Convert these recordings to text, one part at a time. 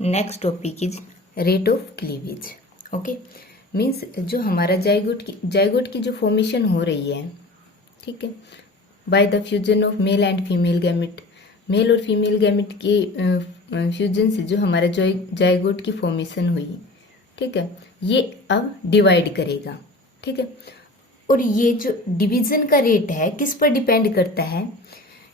Next topic is rate of cleavage. Okay, means जो हमारा zygote की जो फॉर्मेशन हो रही है, ठीक है, by the fusion of male and female gamete, male और फीमेल गैमेट के फ्यूजन से जो हमारा जाइगोट की फॉर्मेशन हुई, ठीक है, ये अब डिवाइड करेगा, ठीक है। और ये जो डिवीजन का रेट है किस पर डिपेंड करता है?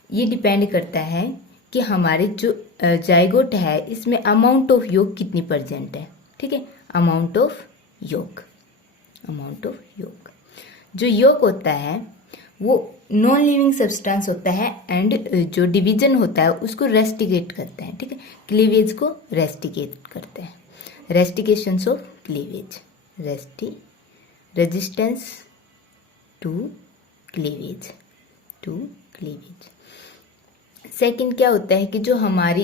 ये डिपेंड करता है कि हमारे जो जाइगोट है इसमें अमाउंट ऑफ योग कितनी प्रेजेंट है, ठीक है, अमाउंट ऑफ योग। जो योग होता है वो नॉन लिविंग सब्सटेंस होता है एंड जो डिवीजन होता है उसको रेस्टिकेट करते हैं, ठीक है, क्लीवेज को रेस्टिकेट करते हैं। Restrictions of cleavage, resistance to cleavage, second क्या होता है कि जो हमारी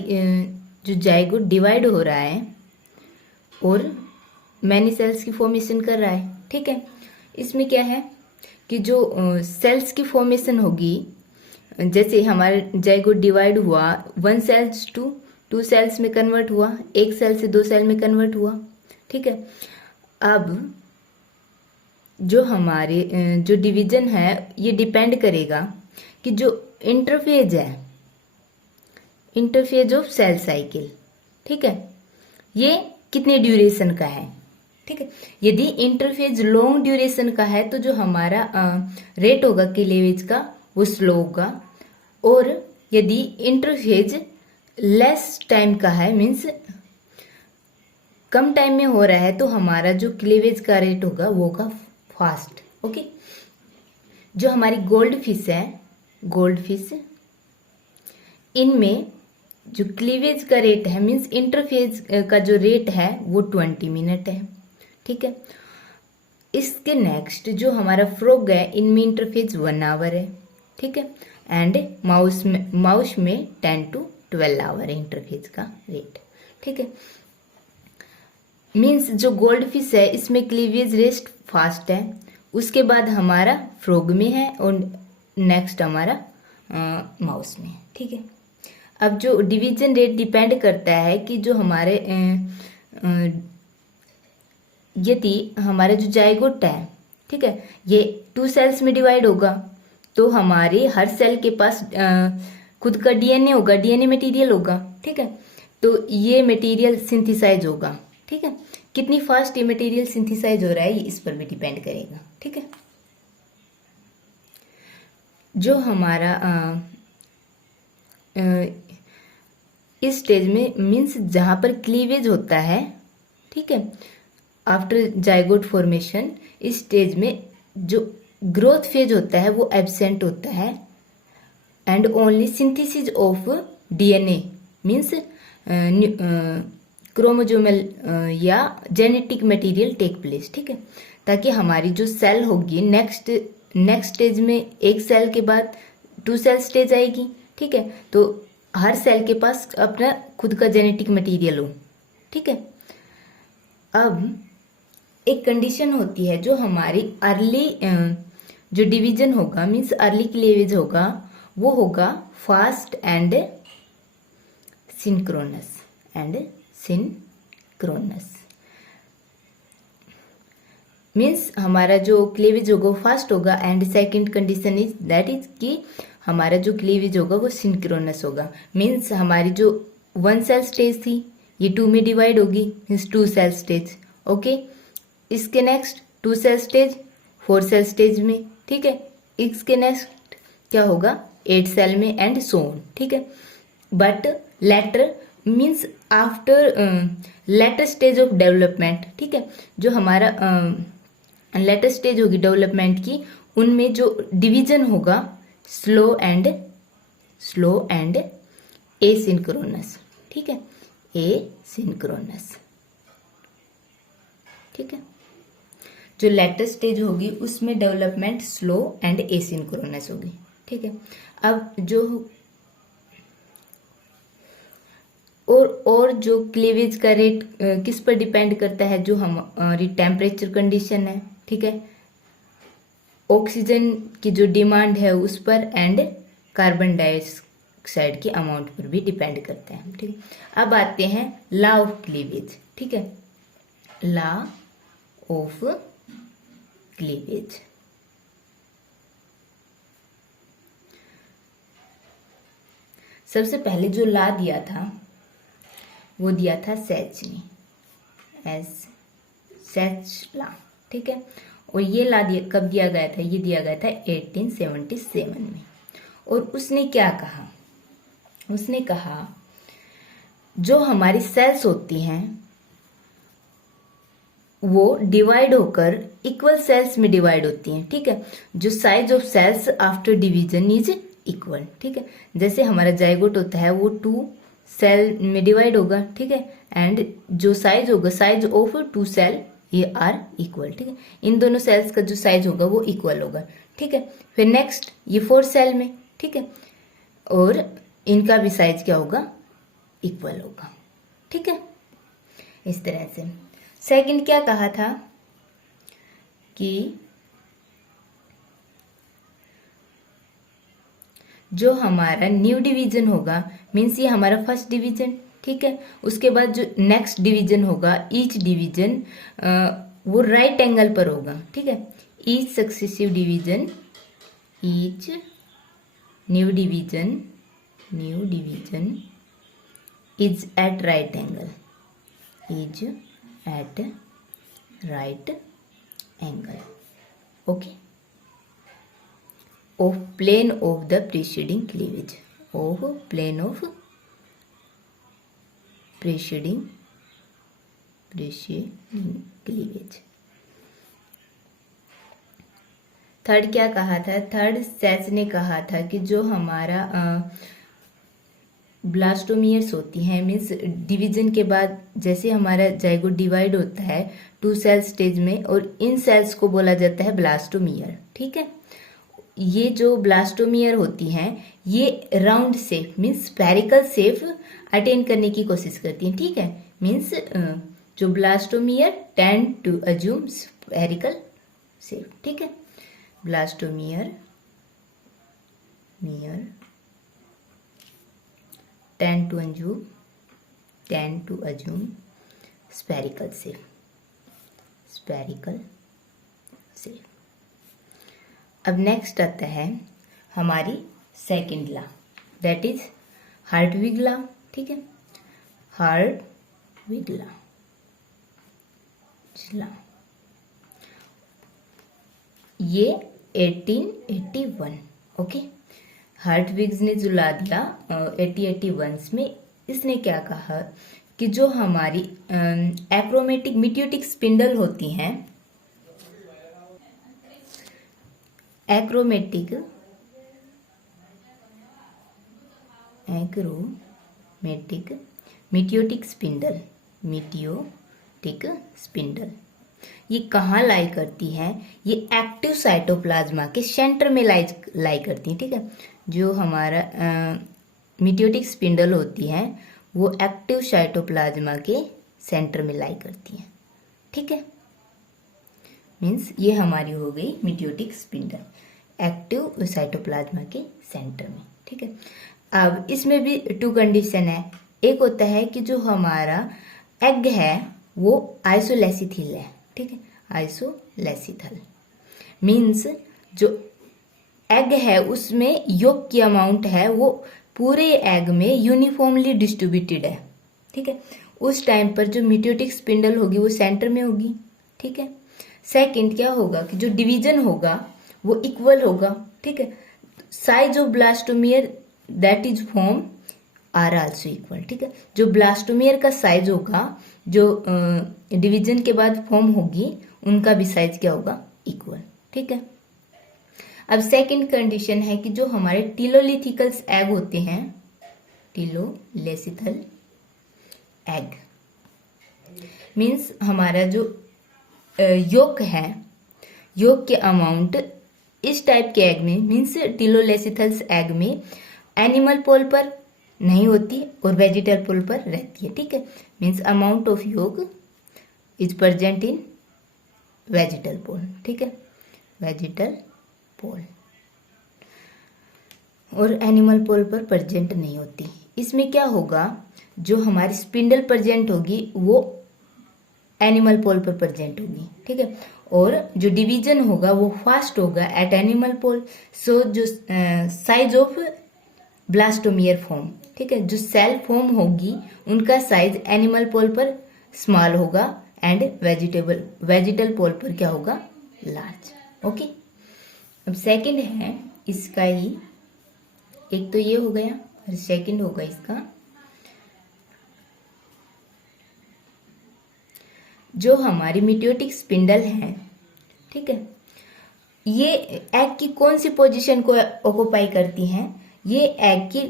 जो जाइगोट डिवाइड हो रहा है और मैनी सेल्स की फॉर्मेशन कर रहा है, ठीक है, इसमें क्या है कि जो सेल्स की फॉर्मेशन होगी, जैसे हमारे जाइगोट डिवाइड हुआ, 1 सेल्स टू 2 सेल्स में कन्वर्ट हुआ, 1 सेल से 2 सेल में कन्वर्ट हुआ, ठीक है। अब जो हमारे जो डिवीजन है ये डिपेंड करेगा कि जो इंटरफेज है, इंटरफेज ऑफ सेल साइकिल, ठीक है, ये कितने ड्यूरेशन का है, ठीक है। यदि इंटरफेज लॉन्ग ड्यूरेशन का है तो जो हमारा रेट होगा क्लीवेज का वो स्लो होगा, और यदि इंटरफेज लेस टाइम का है, मीन्स कम टाइम में हो रहा है, तो हमारा जो क्लीवेज का रेट होगा वो होगा फास्ट। ओके, जो हमारी गोल्ड फिश है, गोल्ड फिश, इनमें जो क्लीवेज का रेट है, मीन्स इंटरफेज का जो रेट है वो 20 मिनट है, ठीक है। इसके नेक्स्ट जो हमारा फ्रॉग है, इनमें इंटरफेज 1 आवर है, ठीक है, एंड माउस में 10 to 12 आवर है इंटरफेज का रेट, ठीक है। मीन्स जो गोल्ड फिश है इसमें क्लीवेज रेट फास्ट है, उसके बाद हमारा फ्रॉग में है और नेक्स्ट हमारा माउस में है, ठीक है। अब जो डिवीजन रेट डिपेंड करता है कि जो हमारे यदि हमारा जो जाइगोट है, ठीक है, ये 2 सेल्स में डिवाइड होगा तो हमारे हर सेल के पास खुद का डीएनए होगा, डीएनए मटेरियल होगा, ठीक है, तो ये मटेरियल सिंथेसाइज होगा, ठीक है। कितनी फास्ट ये मटेरियल सिंथेसाइज हो रहा है ये इस पर भी डिपेंड करेगा, ठीक है। जो हमारा इस स्टेज में, मीन्स जहां पर क्लीवेज होता है, ठीक है, आफ्टर जाइगोट फॉर्मेशन, इस स्टेज में जो ग्रोथ फेज होता है वो एब्सेंट होता है and only synthesis of DNA, means chromosomal या जेनेटिक मटेरियल टेक प्लेस, ठीक है, ताकि हमारी जो सेल होगी नेक्स्ट स्टेज में, एक सेल के बाद 2 सेल स्टेज आएगी, ठीक है, तो हर सेल के पास अपना खुद का जेनेटिक मटेरियल हो, ठीक है। अब एक कंडीशन होती है, जो हमारी अर्ली जो डिवीजन होगा, मीन्स अर्ली क्लीवेज होगा, वो होगा फास्ट एंड सिंक्रोनस, मीन्स हमारा जो क्लीवेज होगा वो फास्ट होगा, and second condition is that is कि हमारा जो क्लीवेज होगा वो सिंक्रोनस होगा। मीन्स हमारी जो 1 सेल स्टेज थी ये 2 में डिवाइड होगी, मीन्स 2 सेल स्टेज, ओके। इसके next 2 cell stage 4 cell stage में, ठीक है। इसके नेक्स्ट क्या होगा 8 सेल में एंड सो ऑन, ठीक है। But later means after later stage of development, ठीक है, जो हमारा लेटर स्टेज होगी डेवलपमेंट की, उनमें जो डिवीजन होगा स्लो एंड एसिंक्रोनस, ठीक है, एसिंक्रोनस, ठीक है। जो लेटर स्टेज होगी उसमें डेवलपमेंट स्लो एंड एसिंक्रोनस होगी, ठीक है। अब जो और जो क्लीवेज का रेट किस पर डिपेंड करता है, जो हमारी टेम्परेचर कंडीशन है, ठीक है, ऑक्सीजन की जो डिमांड है उस पर एंड कार्बन साइड के अमाउंट पर भी डिपेंड करता है। ठीक है, अब आते हैं लॉ ऑफ क्लीवेज। ठीक है, लॉ ऑफ क्लीवेज। सबसे पहले जो लॉ दिया था वो दिया था सेच ने, सेच लॉ। ठीक है, और ये लॉ कब दिया गया था? ये दिया गया था 1877 में। और उसने क्या कहा? उसने कहा जो हमारी सेल्स होती हैं वो डिवाइड होकर इक्वल सेल्स में डिवाइड होती हैं। ठीक है, जो size of cells after division is equal. ठीक है, जैसे हमारा जाइगोट होता है वो 2 सेल में डिवाइड होगा। ठीक है, एंड जो साइज होगा, साइज ऑफ 2 सेल ये आर इक्वल। ठीक है, इन दोनों सेल्स का जो साइज होगा वो इक्वल होगा। ठीक है, फिर नेक्स्ट ये 4 सेल में। ठीक है, और इनका भी साइज क्या होगा? इक्वल होगा। ठीक है, इस तरह से। सेकंड क्या कहा था कि जो हमारा न्यू डिवीजन होगा, मीन्स ये हमारा फर्स्ट डिवीजन। ठीक है, उसके बाद जो नेक्स्ट डिवीजन होगा, ईच डिवीजन वो राइट एंगल पर होगा। ठीक है, each successive division, each new division is at right angle, is at right angle. Okay, of plane of the preceding cleavage, of plane of preceding cleavage। Third क्या कहा था? Third सेच ने कहा था कि जो हमारा ब्लास्टोमियर्स होती हैं, मीन्स डिवीजन के बाद जैसे हमारा जाइगोट डिवाइड होता है 2 सेल स्टेज में, और इन सेल्स को बोला जाता है ब्लास्टोमियर। ठीक है, ये जो ब्लास्टोमियर होती हैं ये round shape means spherical shape attain करने की कोशिश करती हैं। ठीक है, मीन्स जो blastomere tend to assume spherical shape. ठीक है, blastomere tend to assume spherical shape. अब नेक्स्ट आता है हमारी second law, that is Hertwig law. ठीक है, हार्टविग लॉ। ये 1881। ओके, हार्टविग्स ने जो लॉ दिया 1881 में, इसने क्या कहा कि जो हमारी एक्रोमेटिक मिटोटिक स्पिंडल होती हैं, एक्रोमेटिक मिटोटिक स्पिंडल ये कहाँ लाई करती है? ये एक्टिव साइटोप्लाज्मा के सेंटर में लाई करती है। ठीक है, जो हमारा मिटोटिक स्पिंडल होती है वो एक्टिव साइटोप्लाज्मा के सेंटर में लाई करती है। ठीक है, मीन्स ये हमारी हो गई मिटोटिक स्पिंडल एक्टिव साइटोप्लाज्मा के सेंटर में। ठीक है, अब इसमें भी 2 कंडीशन है। एक होता है कि जो हमारा एग है वो आइसोलेसिथल है। ठीक है, आइसोलेसिथल मीन्स जो एग है उसमें योक की अमाउंट है वो पूरे एग में यूनिफॉर्मली डिस्ट्रीब्यूटेड है। ठीक है, उस टाइम पर जो मिटोटिक स्पिंडल होगी वो सेंटर में होगी। ठीक है, सेकंड क्या होगा कि जो डिवीजन होगा वो इक्वल होगा। ठीक है, size of blastomere that is form are also equal. ठीक है, जो ब्लास्टोमियर का साइज होगा जो डिवीजन के बाद फॉर्म होगी उनका भी साइज क्या होगा? इक्वल। ठीक है, अब सेकंड कंडीशन है कि जो हमारे टीलोलिथिकल्स एग होते हैं, टीलोलेसिथल एग मीन्स हमारा जो योक है, योक के अमाउंट इस टाइप के एग में मीन्स टीलोलेसिथल्स एग में एनिमल पोल पर नहीं होती और वेजिटल पोल पर रहती है। ठीक है, means amount of yolk is present in vegetal pole. ठीक है, वेजिटल पोल। और एनिमल पोल पर प्रेजेंट नहीं होती। इसमें क्या होगा, जो हमारी स्पिंडल प्रेजेंट होगी वो एनिमल पोल पर प्रेजेंट होगी, ठीक है। और जो डिवीजन होगा वो फास्ट होगा एट एनिमल पोल। सो जो साइज ऑफ ब्लास्टोमियर फॉर्म, ठीक है, जो सेल होगी उनका साइज एनिमल पोल पर स्मॉल होगा एंड वेजिटल पोल पर क्या होगा, लार्ज। ओके, अब सेकंड है इसका ही, एक तो ये हो गया और सेकंड होगा इसका, जो हमारी मिटोटिक स्पिंडल है, ठीक है, ये एग की कौन सी पोजीशन को ऑक्युपाई करती हैं, ये एग की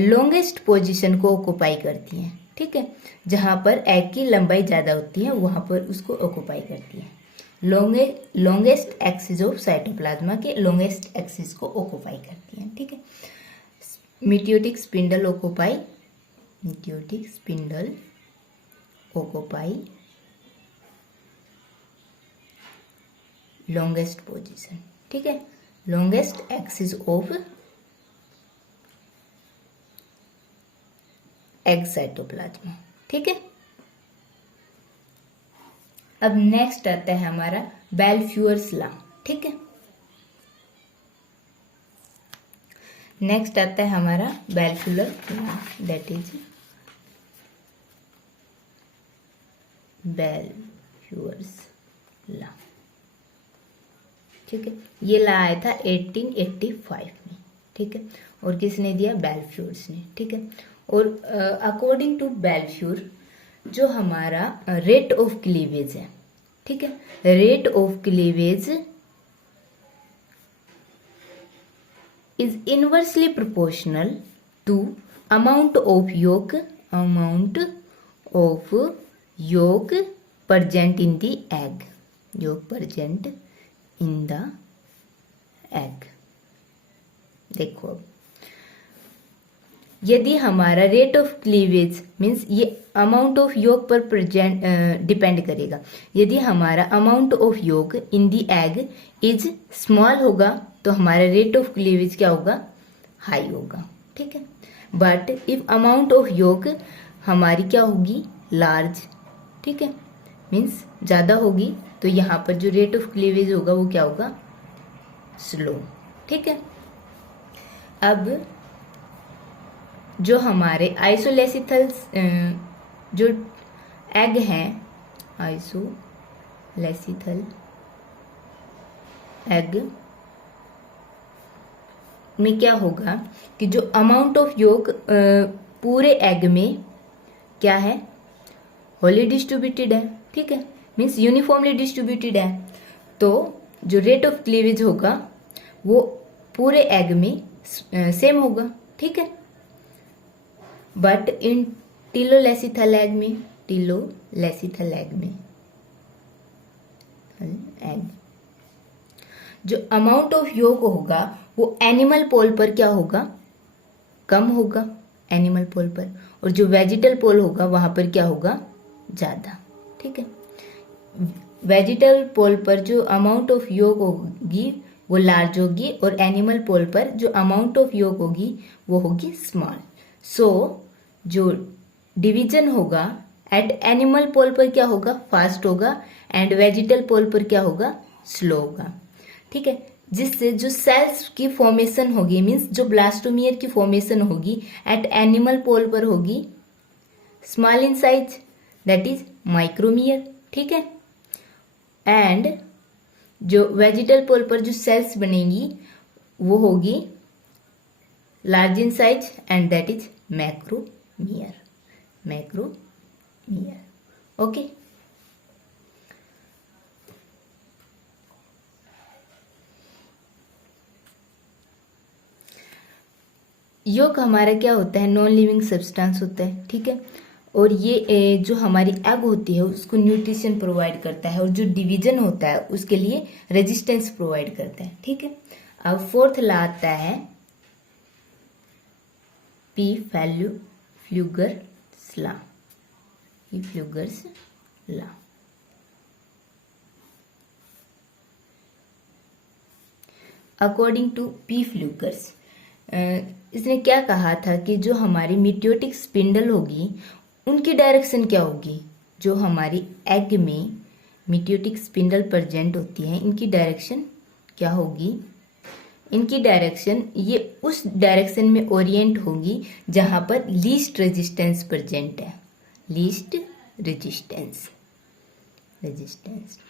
लॉन्गेस्ट पोजीशन को ऑक्युपाई करती हैं, ठीक है। जहां पर एग की लंबाई ज्यादा होती है वहां पर उसको ऑक्युपाई करती है। लॉन्गेस्ट एक्सिस ऑफ साइटोप्लाज्मा के लॉन्गेस्ट एक्सिस को ऑक्युपाई करती है, ठीक है। मिटोटिक स्पिंडल ऑक्युपाई लॉन्गेस्ट पोजीशन, ठीक है, longest axis of egg cytoplasm, ठीक है। अब नेक्स्ट आता है हमारा बेल्फ्यूअर्स लॉ, ठीक है। नेक्स्ट आता है हमारा बेल्फ्यूअर लॉ, दैट इज बेल्फ्यूअर्स लॉ, ठीक है। ये ला आया था 1885 में, ठीक है, और किसने दिया, बेल्फ्यूअर्स ने, ठीक है। और अकॉर्डिंग टू बेल्फ्यूअर जो हमारा रेट ऑफ क्लीवेज है, ठीक है, rate of cleavage is inversely proportional to amount of yolk present in the egg, yolk present in the egg। देखो अब यदि हमारा रेट ऑफ क्लीवेज मीन्स ये अमाउंट ऑफ योग पर प्रेजेंट डिपेंड करेगा। यदि हमारा अमाउंट ऑफ योग इन दी एग इज स्मॉल होगा तो हमारा रेट ऑफ क्लीवेज क्या होगा, हाई होगा, ठीक है। बट इफ अमाउंट ऑफ योग हमारी क्या होगी, लार्ज, ठीक है, मीन्स ज्यादा होगी, तो यहाँ पर जो रेट ऑफ क्लीवेज होगा वो क्या होगा, स्लो, ठीक है। अब जो हमारे आइसोलेसिथल जो एग हैं, आइसोलेसिथल एग में क्या होगा कि जो अमाउंट ऑफ योग पूरे एग में क्या है, होली डिस्ट्रीब्यूटेड है, ठीक है, मीन्स यूनिफॉर्मली डिस्ट्रीब्यूटेड है। तो जो रेट ऑफ क्लीवेज होगा वो पूरे एग में सेम होगा, ठीक है। बट इन टिलोलेसिथल एग में जो अमाउंट ऑफ योग होगा वो एनिमल पोल पर क्या होगा, कम होगा एनिमल पोल पर, और जो वेजिटल पोल होगा वहां पर क्या होगा, ज्यादा, ठीक है। वेजिटल पोल पर जो अमाउंट ऑफ योग होगी वो लार्ज होगी और एनिमल पोल पर जो अमाउंट ऑफ योग होगी वो होगी स्मॉल। सो जो डिवीजन होगा एट एनिमल पोल पर क्या होगा, फास्ट होगा, एंड वेजिटल पोल पर क्या होगा, स्लो होगा, ठीक है। जिससे जो सेल्स की फॉर्मेशन होगी मीन्स जो ब्लास्टोमियर की फॉर्मेशन होगी एट एनिमल पोल पर होगी small in size, that is micromere, ठीक है। एंड जो वेजिटल पोल पर जो सेल्स बनेंगी वो होगी large in size and that is macromere, okay. Yolk हमारा क्या होता है, नॉन लिविंग सब्सटेंस होता है, ठीक है। और ये जो हमारी एग होती है उसको न्यूट्रिशन प्रोवाइड करता है और जो डिवीजन होता है उसके लिए रेजिस्टेंस प्रोवाइड करता है, ठीक है। अब फोर्थ ला आता है फ्लूगर्स लॉ। अकॉर्डिंग टू फ्लूगर्स इसने क्या कहा था कि जो हमारी मिटोटिक स्पिंडल होगी उनकी डायरेक्शन क्या होगी, जो हमारी एग में मिटोटिक स्पिंडल प्रेजेंट होती है इनकी डायरेक्शन क्या होगी, इनकी डायरेक्शन ये उस डायरेक्शन में ओरिएंट होगी जहां पर लीस्ट रेजिस्टेंस प्रेजेंट है, लीस्ट रेजिस्टेंस,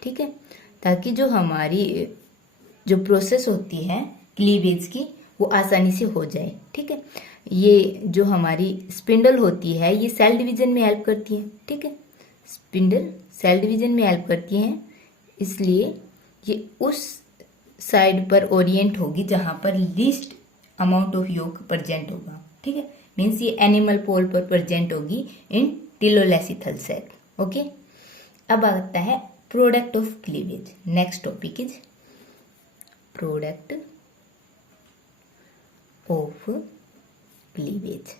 ठीक है, ताकि जो हमारी जो प्रोसेस होती है क्लीवेज की वो आसानी से हो जाए। ठीक है, ये जो हमारी स्पिंडल होती है ये सेल डिवीजन में हेल्प करती है। ठीक है, स्पिंडल सेल डिवीजन में हेल्प करती है, इसलिए ये उस साइड पर ओरिएंट होगी जहां पर least amount of yolk present होगा। ठीक है, मीन्स ये एनिमल पोल पर प्रेजेंट होगी इन टिलोलेसिथल सेल। ओके, अब आता है product of cleavage. Next topic is product of cleavage.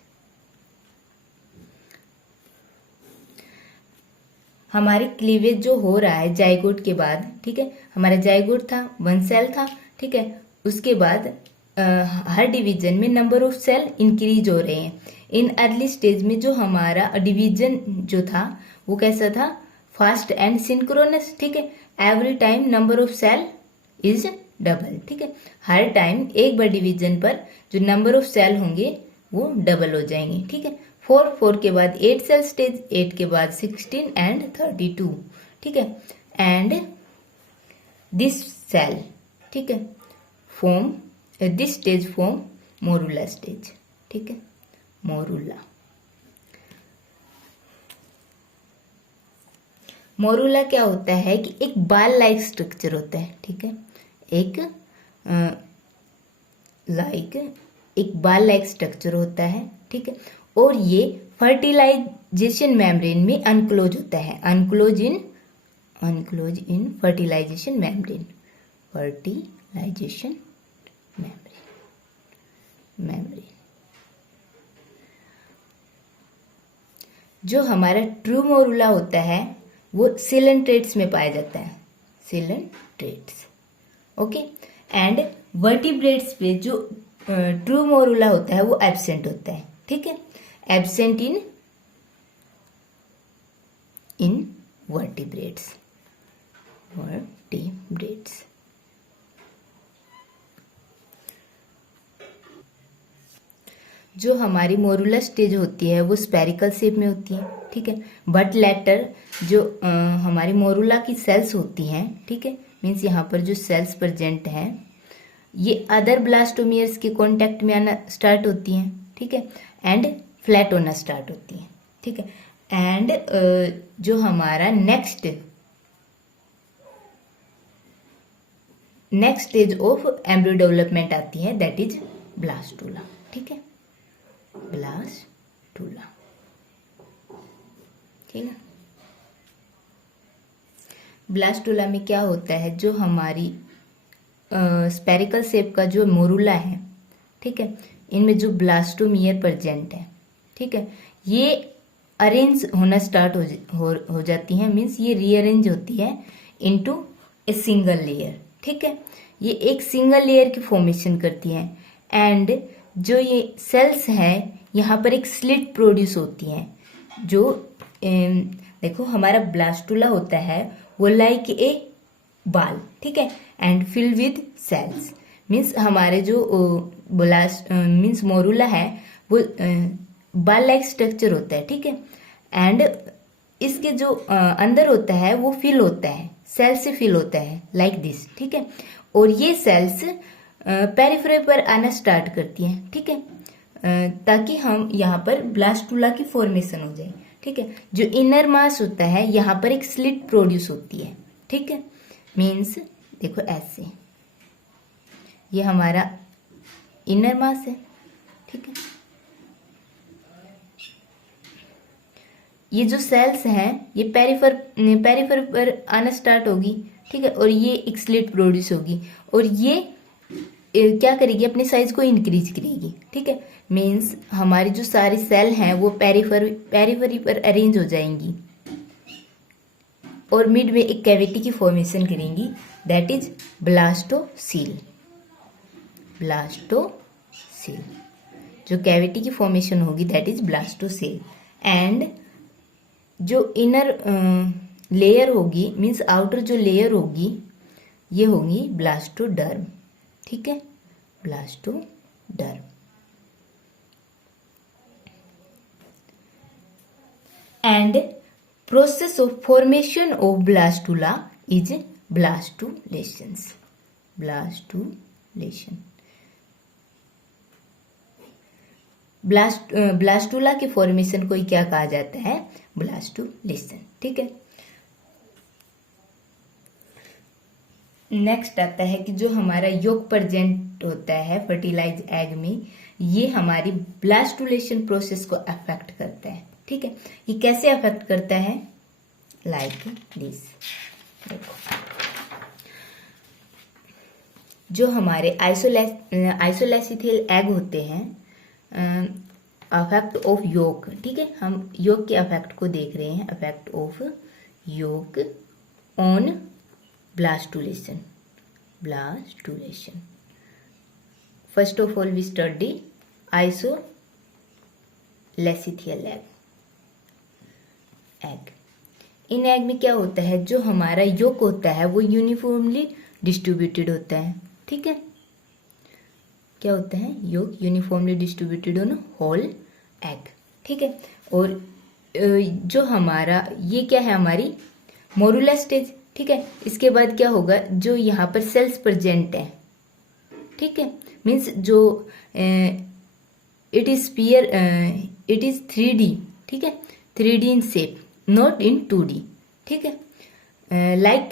हमारे क्लीवेज जो हो रहा है जाइगोट के बाद, ठीक है, हमारा जाइगोट था, वन सेल था, ठीक है, उसके बाद हर डिवीजन में नंबर ऑफ सेल इंक्रीज हो रहे हैं। इन अर्ली स्टेज में जो हमारा डिवीजन जो था वो कैसा था, फास्ट एंड सिंक्रोनस। ठीक है, every time number of cell is double. ठीक है, हर टाइम एक बार डिवीजन पर जो नंबर ऑफ सेल होंगे वो डबल हो जाएंगे। ठीक है, 4 के बाद 8 सेल स्टेज, 8 के बाद 16 एंड 32। ठीक है, एंड दिस सेल, ठीक है, form this stage form morula stage. ठीक है, मोरूला। मोरूला क्या होता है कि एक बाल लाइक स्ट्रक्चर होता है। ठीक है, एक एक बाल लाइक स्ट्रक्चर होता है। ठीक है, और ये फर्टिलाइजेशन मेम्ब्रेन में अनक्लोज होता है, अनक्लोज इन फर्टिलाइजेशन मेम्ब्रेन, फर्टिलाइजेशन मेम्ब्रेन। जो हमारा ट्रू मोरूला होता है वो सिलेंट्रेट्स में पाया जाता है, सिलेंट्रेट्स। ओके, एंड वर्टिब्रेट्स पे जो ट्रू मोरूला होता है वो एब्सेंट होता है। ठीक है, एब्सेंट इन वर्टिब्रेट्स। जो हमारी मोरूला स्टेज होती है वो स्पेरिकल शेप में होती है। ठीक है, बट लेटर जो हमारी मोरूला की सेल्स होती हैं, ठीक है, मीन्स यहाँ पर जो सेल्स प्रेजेंट हैं ये अदर ब्लास्टोमियर्स के कांटेक्ट में आना स्टार्ट होती हैं। ठीक है, एंड फ्लैट होना स्टार्ट होती है। ठीक है, एंड जो हमारा next stage of embryo development आती है, दैट इज ब्लास्टूला। ठीक है, ब्लास्टूला। ठीक है, ब्लास्टूला में क्या होता है, जो हमारी स्पेरिकल शेप का जो मोरूला है, ठीक है, इनमें जो ब्लास्टोमियर प्रेजेंट है, ठीक है, ये अरेंज होना स्टार्ट हो जाती है, मीन्स ये रीअरेंज होती है इनटू ए सिंगल लेयर। ठीक है, ये एक सिंगल लेयर की फॉर्मेशन करती है, एंड जो ये सेल्स हैं यहाँ पर एक स्लिट प्रोड्यूस होती है। जो देखो हमारा ब्लास्टूला होता है वो लाइक ए बाल, ठीक है, and fill with cells, means हमारे जो मीन्स मोरूला है वो बाल लाइक स्ट्रक्चर होता है। ठीक है, एंड इसके जो अंदर होता है वो फिल होता है, सेल से फिल होता है लाइक दिस। ठीक है, और ये सेल्स पेरिफेरी पर आना स्टार्ट करती हैं। ठीक है, ताकि हम यहाँ पर ब्लास्टूला की फॉर्मेशन हो जाए। ठीक है, जो इनर मास होता है यहाँ पर एक स्लिट प्रोड्यूस होती है। ठीक है, मीन्स देखो ऐसे, ये हमारा इनर मास है। ठीक है, ये जो सेल्स हैं ये पेरिफेर पर आना स्टार्ट होगी। ठीक है, और ये एक स्लिट प्रोड्यूस होगी, और ये क्या करेगी, अपने साइज को इंक्रीज करेगी। ठीक है, मीन्स हमारी जो सारी सेल हैं वो पेरिफेरी पर अरेंज हो जाएंगी और मिड में एक कैविटी की फॉर्मेशन करेंगी, दैट इज ब्लास्टोसील। ब्लास्टोसेल। जो कैविटी की फॉर्मेशन होगी दैट इज ब्लास्टोसेल। एंड जो इनर लेयर होगी मीन्स आउटर जो लेयर होगी ये होगी ब्लास्टोडर्म। ठीक है, blastoderm. And process of formation of blastula is blastulation. Blastula के फॉर्मेशन को क्या कहा जाता है? ब्लास्टुलेशन। ठीक है, नेक्स्ट आता है कि जो हमारा योग प्रेजेंट होता है फर्टिलाइज एग में, ये हमारी ब्लास्टुलेशन प्रोसेस को अफेक्ट करता है। ठीक है, ये कैसे अफेक्ट करता है? Like this. देखो, जो हमारे आइसोलेसिथियल एग होते हैं, अफेक्ट ऑफ योग। ठीक है, हम योग के अफेक्ट को देख रहे हैं, effect of yolk on blastulation. First of all we study isolecithal egg. In egg में क्या होता है? जो हमारा योग होता है वो यूनिफॉर्मली डिस्ट्रीब्यूटेड होता है। ठीक है, क्या होता है? Yolk uniformly distributed on whole egg. ठीक है, और जो हमारा ये क्या है? हमारी मोरुला स्टेज। ठीक है, इसके बाद क्या होगा? जो यहाँ पर सेल्स प्रेजेंट है, ठीक है, मीन्स जो इट इज 3D। ठीक है, 3D in shape, not in 2D। ठीक है, लाइक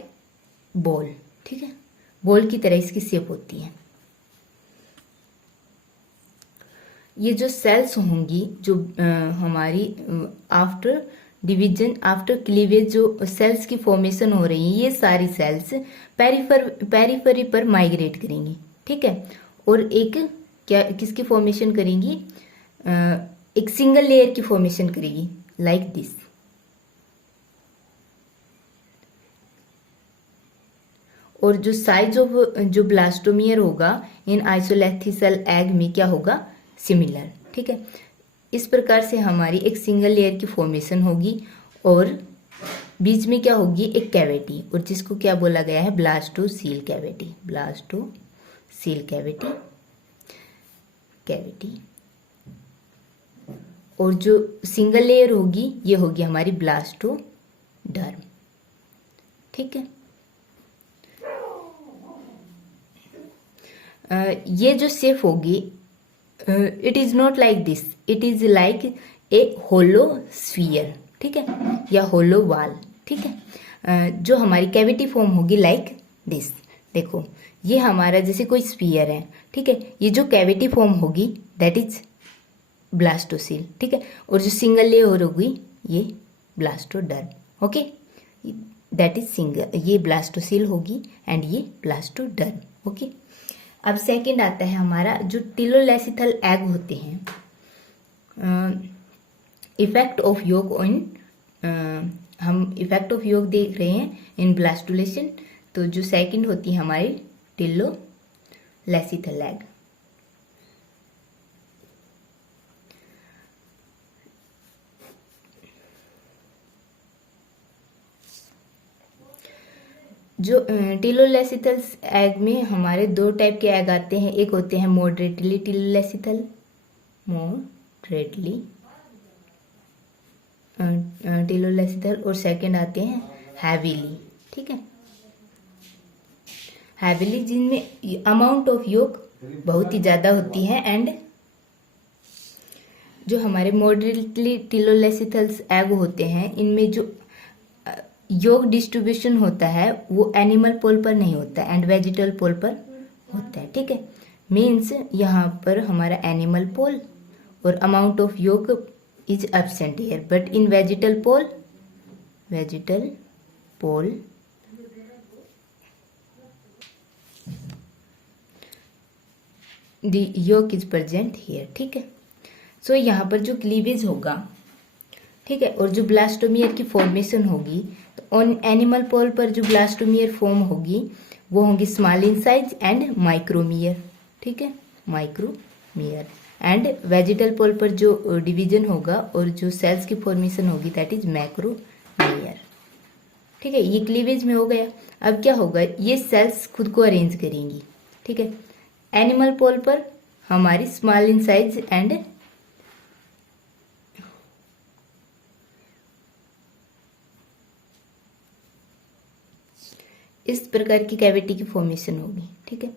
बॉल। ठीक है, बॉल की तरह इसकी शेप होती है। ये जो सेल्स होंगी, जो हमारी आफ्टर डिवीजन, आफ्टर क्लीवेज जो सेल्स की फॉर्मेशन हो रही है, ये सारी सेल्स पेरिफेरी पर माइग्रेट करेंगी। ठीक है, और एक क्या किसकी फॉर्मेशन करेंगी? एक सिंगल लेयर की फॉर्मेशन करेगी, लाइक दिस। और जो साइज ऑफ जो ब्लास्टोमियर होगा इन आइसोलेथिसल एग में क्या होगा? सिमिलर। ठीक है, इस प्रकार से हमारी एक सिंगल लेयर की फॉर्मेशन होगी और बीच में क्या होगी? एक कैविटी, और जिसको क्या बोला गया है? Blastocoel cavity. Blastocoel cavity. और जो सिंगल लेयर होगी ये होगी हमारी ब्लास्टोडर्म। ठीक है, ये जो शेप होगी, it is not like this, it is like a hollow sphere. ठीक है, या होलो वाल। ठीक है, जो हमारी कैविटी फॉर्म होगी लाइक दिस। देखो, ये हमारा जैसे कोई स्फीयर है। ठीक है, ये जो कैविटी फॉर्म होगी दैट इज ब्लास्टोसील। ठीक है, और जो सिंगल लेयर होगी ये blastoderm. Okay, that is single, ये ब्लास्टोसील होगी एंड ये ब्लास्टोडर्म। ओके, अब सेकंड आता है हमारा जो टिलोलेसिथल एग होते हैं, इफेक्ट ऑफ योग ऑन, हम इफेक्ट ऑफ योग देख रहे हैं इन ब्लास्टुलेशन। तो जो सेकंड होती है हमारी टिलोलेसिथल एग। जो टिलोलेसिथल एग में हमारे दो टाइप के एग आते हैं। एक होते हैं मॉडरेटली टिलोलेसिथल, टिलोलेसिथल, और सेकंड आते हैं हैवीली। ठीक है, हैवीली जिनमें अमाउंट ऑफ योग बहुत ही ज्यादा होती है। एंड जो हमारे मॉडरेटली टिलोलेसिथल एग होते हैं, इनमें जो योग डिस्ट्रीब्यूशन होता है वो एनिमल पोल पर नहीं होता एंड वेजिटल पोल पर होता है। ठीक है, मीन्स यहाँ पर हमारा एनिमल पोल और amount of yolk is absent here, but in vegetal pole the yolk is present here. ठीक है, सो यहाँ पर जो क्लीवेज होगा, ठीक है, और जो ब्लास्टोमियर की फॉर्मेशन होगी, तो ऑन एनिमल पोल पर जो ब्लास्टोमियर फॉर्म होगी वो होंगी स्मॉल इन साइज एंड माइक्रोमियर। ठीक है, माइक्रोमियर। मैक्रोमियर। एंड वेजिटल पोल पर जो डिवीजन होगा और जो सेल्स की फॉर्मेशन होगी दैट इज मैक्रोमियर। ठीक है, ये क्लीवेज में हो गया। अब क्या होगा, ये सेल्स खुद को अरेंज करेंगी। ठीक है, एनिमल पोल पर हमारी स्मॉल इन साइज एंड इस प्रकार की कैविटी की फॉर्मेशन होगी। ठीक है,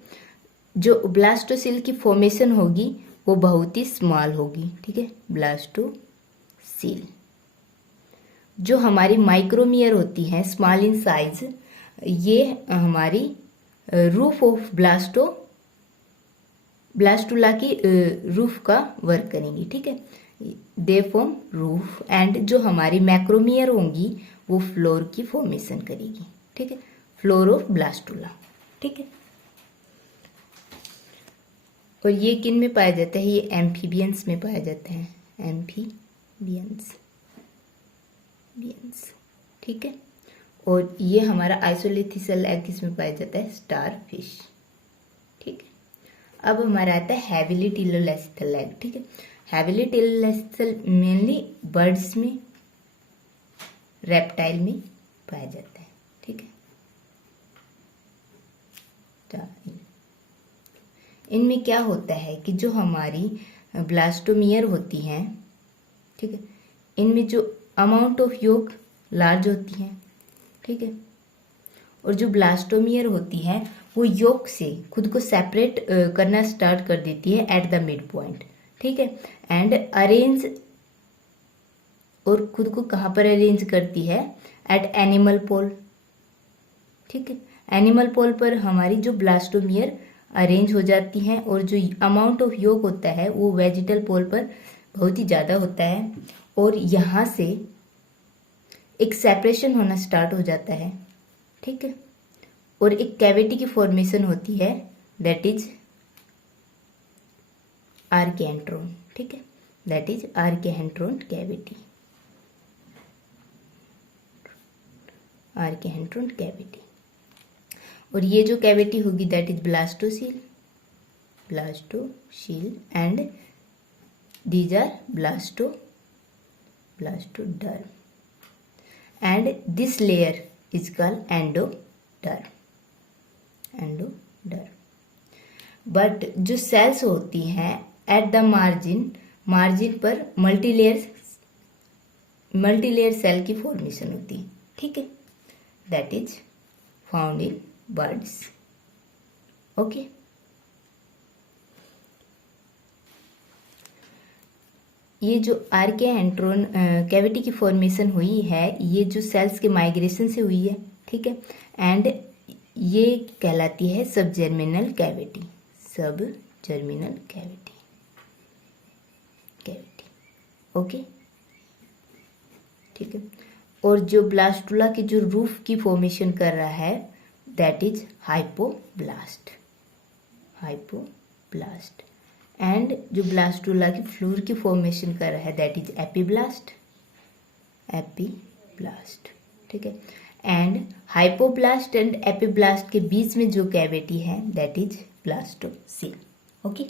जो ब्लास्टोसिल की फॉर्मेशन होगी वो बहुत ही स्मॉल होगी। ठीक है, ब्लास्टोसिल। जो हमारी माइक्रोमियर होती हैं स्मॉल इन साइज, ये हमारी रूफ ऑफ ब्लास्टुला की रूफ का वर्क करेंगी। ठीक है, दे फॉर्म रूफ। एंड जो हमारी मैक्रोमियर होंगी वो फ्लोर की फॉर्मेशन करेगी। ठीक है, फ्लोर ऑफ ब्लास्टुला। ठीक है, और ये किन में पाया जाता है, ये एम्फीबियंस में पाया जाता है, एम्फीबियंस। ठीक है, और ये हमारा आइसोलिथिसल एग किसमें पाया जाता है, स्टार फिश। ठीक है, अब हमारा आता है हैविली टिलोलेस्थल एग। ठीक है, हैविली टिलोलेस्थल मेनली बर्ड्स में, रेप्टाइल में पाया जाता है। ठीक है, इनमें क्या होता है कि जो हमारी ब्लास्टोमियर होती हैं, ठीक है, इनमें जो अमाउंट ऑफ योक लार्ज होती है। ठीक है, और जो ब्लास्टोमियर होती है वो योक से खुद को सेपरेट करना स्टार्ट कर देती है एट द मिड पॉइंट। ठीक है, एंड अरेंज, और खुद को कहाँ पर अरेंज करती है, एट एनिमल पोल। ठीक है, एनिमल पोल पर हमारी जो ब्लास्टोमियर अरेंज हो जाती हैं, और जो अमाउंट ऑफ योक होता है वो वेजिटल पोल पर बहुत ही ज़्यादा होता है, और यहाँ से एक सेपरेशन होना स्टार्ट हो जाता है। ठीक है, और एक कैविटी की फॉर्मेशन होती है दैट इज आर्केहेड्रॉन। ठीक है, that is archenteron cavity, archenteron cavity. और ये जो कैविटी होगी that is blastocoel, and these are blastoderm, and this layer is called endoderm. But जो सेल्स होती हैं एट द मार्जिन पर मल्टीलेयर सेल की फॉर्मेशन होती है। ठीक है, that is found in birds. Okay, ये जो आर्केहेड्रॉन कैविटी की फॉर्मेशन हुई है, ये जो सेल्स के माइग्रेशन से हुई है। ठीक है, एंड ये कहलाती है सब जर्मिनल कैविटी। ओके, ठीक है, और जो ब्लास्टुला की जो रूफ की फॉर्मेशन कर रहा है दैट इज हाइपोब्लास्ट, एंड जो ब्लास्टुला की फ्लोर की फॉर्मेशन कर रहा है दैट इज एपीब्लास्ट। ठीक है, एंड हाइपोब्लास्ट एंड एपीब्लास्ट के बीच में जो कैविटी है दैट इज ब्लास्टोसील। ओके।